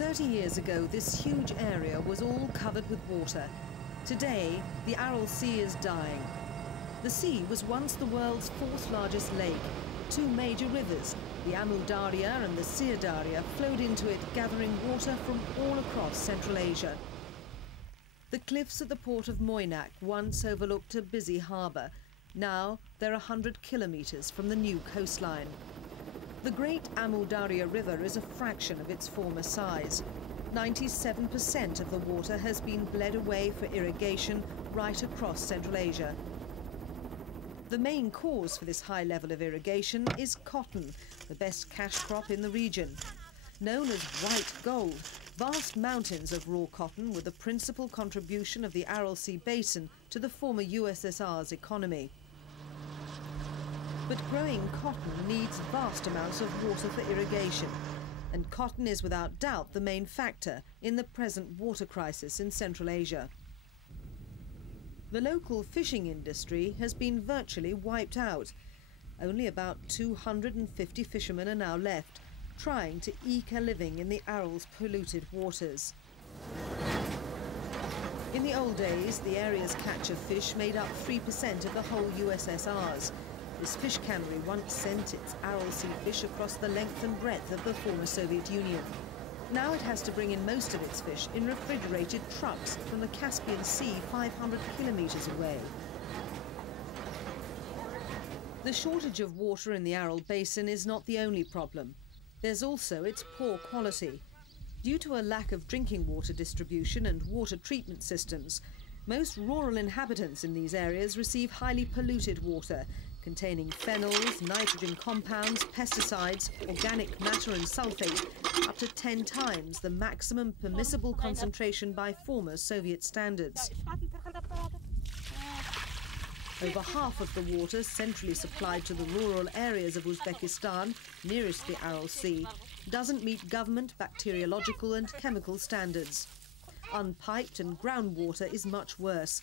30 years ago, this huge area was all covered with water. Today, the Aral Sea is dying. The sea was once the world's fourth largest lake. Two major rivers, the Amu Darya and the Sir Darya, flowed into it, gathering water from all across Central Asia. The cliffs at the port of Moynak once overlooked a busy harbour. Now they're 100 kilometres from the new coastline. The great Amu Darya River is a fraction of its former size. 97% of the water has been bled away for irrigation right across Central Asia. The main cause for this high level of irrigation is cotton, the best cash crop in the region. Known as white gold, vast mountains of raw cotton were the principal contribution of the Aral Sea basin to the former USSR's economy. But growing cotton needs vast amounts of water for irrigation, and cotton is without doubt the main factor in the present water crisis in Central Asia. The local fishing industry has been virtually wiped out. Only about 250 fishermen are now left, trying to eke a living in the Aral's polluted waters. In the old days, the area's catch of fish made up 3% of the whole USSR's. This fish cannery once sent its Aral Sea fish across the length and breadth of the former Soviet Union. Now it has to bring in most of its fish in refrigerated trucks from the Caspian Sea 500 kilometres away. The shortage of water in the Aral Basin is not the only problem. There's also its poor quality. Due to a lack of drinking water distribution and water treatment systems, most rural inhabitants in these areas receive highly polluted water, containing phenols, nitrogen compounds, pesticides, organic matter and sulfate, up to 10 times the maximum permissible concentration by former Soviet standards. Over half of the water centrally supplied to the rural areas of Uzbekistan, nearest the Aral Sea, doesn't meet government bacteriological and chemical standards. Unpiped and groundwater is much worse.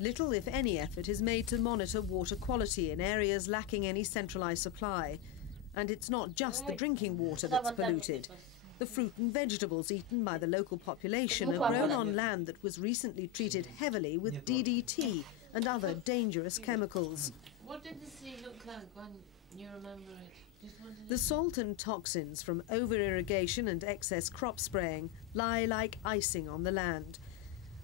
Little, if any, effort is made to monitor water quality in areas lacking any centralised supply. And it's not just the drinking water that's polluted. The fruit and vegetables eaten by the local population are grown on land that was recently treated heavily with DDT and other dangerous chemicals. What did the sea look like when you remember it? The salt and toxins from over-irrigation and excess crop spraying lie like icing on the land.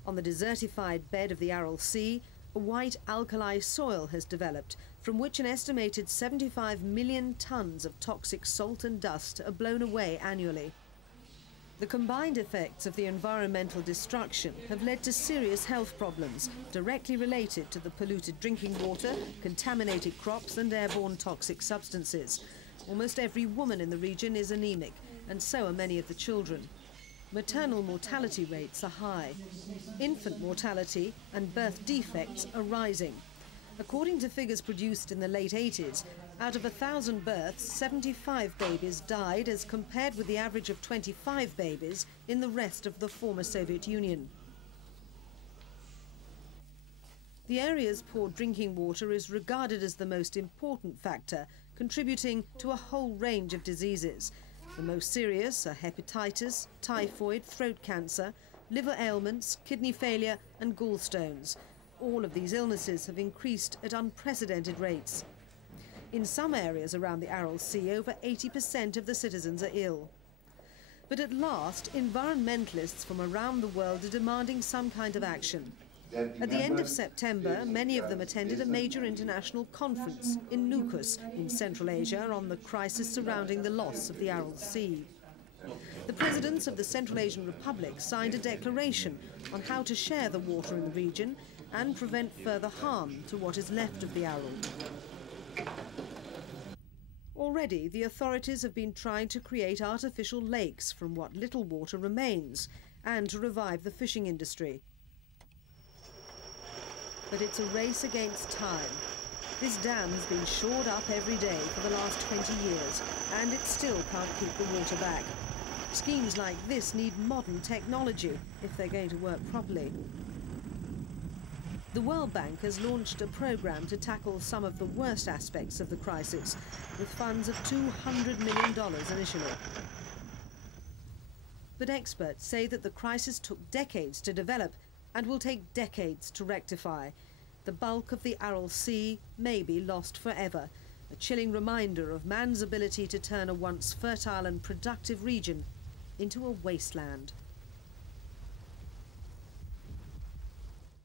On the desertified bed of the Aral Sea, a white alkali soil has developed, from which an estimated 75 million tonnes of toxic salt and dust are blown away annually. The combined effects of the environmental destruction have led to serious health problems directly related to the polluted drinking water, contaminated crops and airborne toxic substances. Almost every woman in the region is anemic, and so are many of the children. Maternal mortality rates are high. Infant mortality and birth defects are rising. According to figures produced in the late 80s, out of 1,000 births, 75 babies died as compared with the average of 25 babies in the rest of the former Soviet Union. The area's poor drinking water is regarded as the most important factor, contributing to a whole range of diseases. The most serious are hepatitis, typhoid, throat cancer, liver ailments, kidney failure and gallstones. All of these illnesses have increased at unprecedented rates. In some areas around the Aral Sea, over 80% of the citizens are ill. But at last, environmentalists from around the world are demanding some kind of action. At the end of September, many of them attended a major international conference in Nukus in Central Asia on the crisis surrounding the loss of the Aral Sea. The presidents of the Central Asian Republic signed a declaration on how to share the water in the region and prevent further harm to what is left of the Aral. Already, the authorities have been trying to create artificial lakes from what little water remains and to revive the fishing industry. But it's a race against time. This dam has been shored up every day for the last 20 years, and it still can't keep the water back. Schemes like this need modern technology if they're going to work properly. The World Bank has launched a program to tackle some of the worst aspects of the crisis, with funds of $200 million initially. But experts say that the crisis took decades to develop and will take decades to rectify. The bulk of the Aral Sea may be lost forever, a chilling reminder of man's ability to turn a once fertile and productive region into a wasteland.